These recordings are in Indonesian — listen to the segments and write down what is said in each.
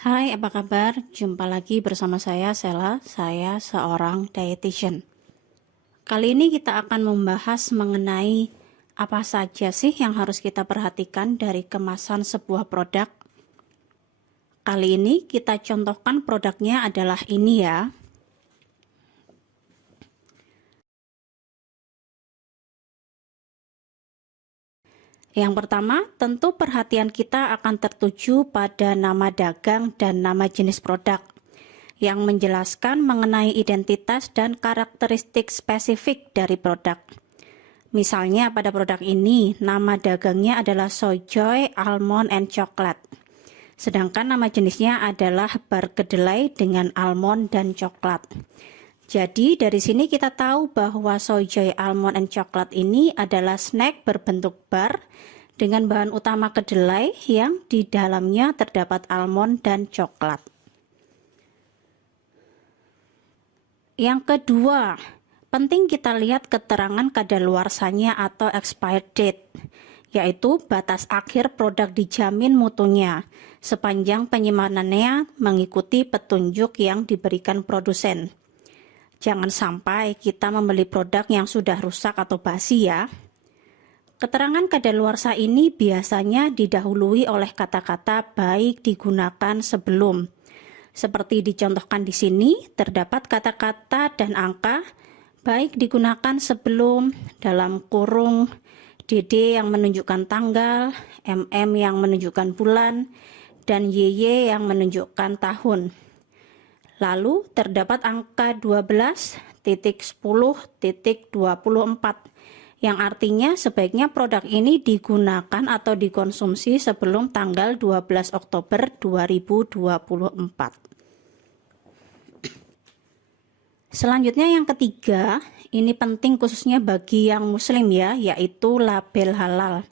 Hai, apa kabar? Jumpa lagi bersama saya, Sela. Saya seorang dietitian. Kali ini kita akan membahas mengenai apa saja sih yang harus kita perhatikan dari kemasan sebuah produk. Kali ini kita contohkan produknya adalah ini ya. Yang pertama, tentu perhatian kita akan tertuju pada nama dagang dan nama jenis produk yang menjelaskan mengenai identitas dan karakteristik spesifik dari produk. Misalnya pada produk ini, nama dagangnya adalah Soy Joy Almond and Chocolate. Sedangkan nama jenisnya adalah bar kedelai dengan almond dan coklat. Jadi dari sini kita tahu bahwa Soy Joy Almond and Chocolate ini adalah snack berbentuk bar dengan bahan utama kedelai yang di dalamnya terdapat almond dan coklat. Yang kedua, penting kita lihat keterangan kadaluarsanya atau expired date, yaitu batas akhir produk dijamin mutunya sepanjang penyimpanan mengikuti petunjuk yang diberikan produsen. Jangan sampai kita membeli produk yang sudah rusak atau basi ya. Keterangan kadaluarsa ini biasanya didahului oleh kata-kata baik digunakan sebelum. Seperti dicontohkan di sini, terdapat kata-kata dan angka baik digunakan sebelum dalam kurung DD yang menunjukkan tanggal, MM yang menunjukkan bulan, dan YY yang menunjukkan tahun. Lalu terdapat angka 12.10.24 yang artinya sebaiknya produk ini digunakan atau dikonsumsi sebelum tanggal 12 Oktober 2024. Selanjutnya yang ketiga, ini penting khususnya bagi yang muslim ya, yaitu label halal.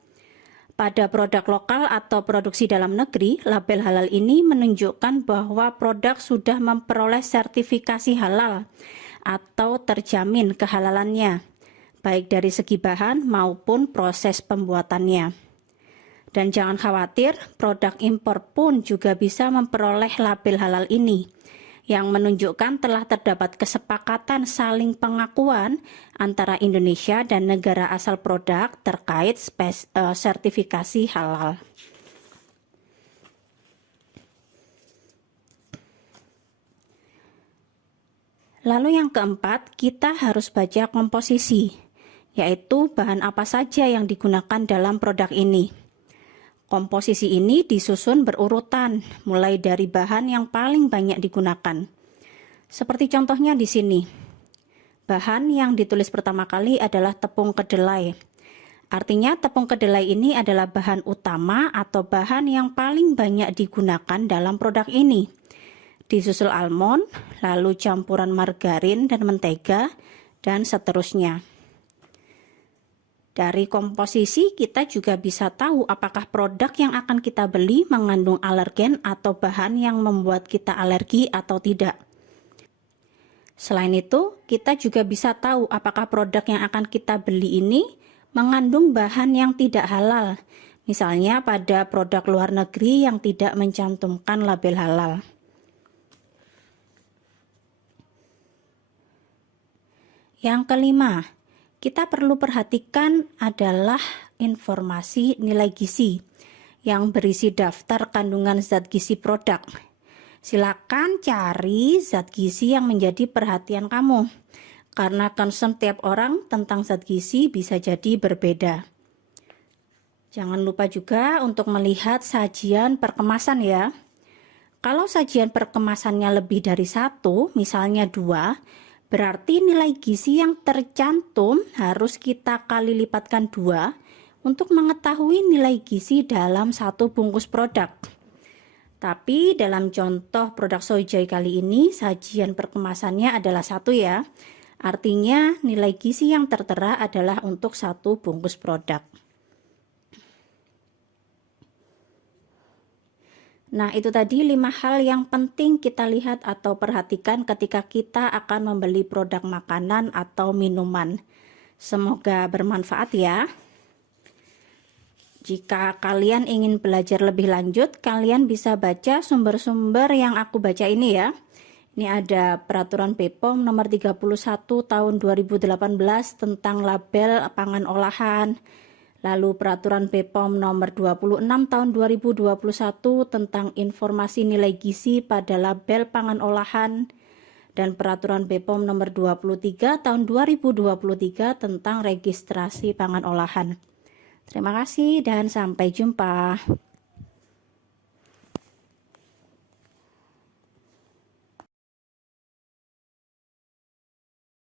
Pada produk lokal atau produksi dalam negeri, label halal ini menunjukkan bahwa produk sudah memperoleh sertifikasi halal atau terjamin kehalalannya, baik dari segi bahan maupun proses pembuatannya. Dan jangan khawatir, produk impor pun juga bisa memperoleh label halal ini, yang menunjukkan telah terdapat kesepakatan saling pengakuan antara Indonesia dan negara asal produk terkait sertifikasi halal. Lalu yang keempat, kita harus baca komposisi, yaitu bahan apa saja yang digunakan dalam produk ini. Komposisi ini disusun berurutan, mulai dari bahan yang paling banyak digunakan. Seperti contohnya di sini. Bahan yang ditulis pertama kali adalah tepung kedelai. Artinya tepung kedelai ini adalah bahan utama atau bahan yang paling banyak digunakan dalam produk ini. Disusul almond, lalu campuran margarin dan mentega, dan seterusnya. Dari komposisi kita juga bisa tahu apakah produk yang akan kita beli mengandung alergen atau bahan yang membuat kita alergi atau tidak. Selain itu, kita juga bisa tahu apakah produk yang akan kita beli ini mengandung bahan yang tidak halal. Misalnya pada produk luar negeri yang tidak mencantumkan label halal. Yang kelima, kita perlu perhatikan adalah informasi nilai gizi yang berisi daftar kandungan zat gizi produk. Silakan cari zat gizi yang menjadi perhatian kamu, karena concern tiap orang tentang zat gizi bisa jadi berbeda. Jangan lupa juga untuk melihat sajian perkemasan ya. Kalau sajian perkemasannya lebih dari 1, misalnya 2, berarti nilai gizi yang tercantum harus kita kali lipatkan 2 untuk mengetahui nilai gizi dalam satu bungkus produk. Tapi dalam contoh produk Soy Joy kali ini, sajian perkemasannya adalah 1 ya. Artinya nilai gizi yang tertera adalah untuk satu bungkus produk. Nah, itu tadi 5 hal yang penting kita lihat atau perhatikan ketika kita akan membeli produk makanan atau minuman. Semoga bermanfaat ya. Jika kalian ingin belajar lebih lanjut, kalian bisa baca sumber-sumber yang aku baca ini ya. Ini ada Peraturan BPOM nomor 31 tahun 2018 tentang label pangan olahan. Lalu Peraturan BPOM nomor 26 tahun 2021 tentang informasi nilai gizi pada label pangan olahan. Dan Peraturan BPOM nomor 23 tahun 2023 tentang registrasi pangan olahan. Terima kasih dan sampai jumpa.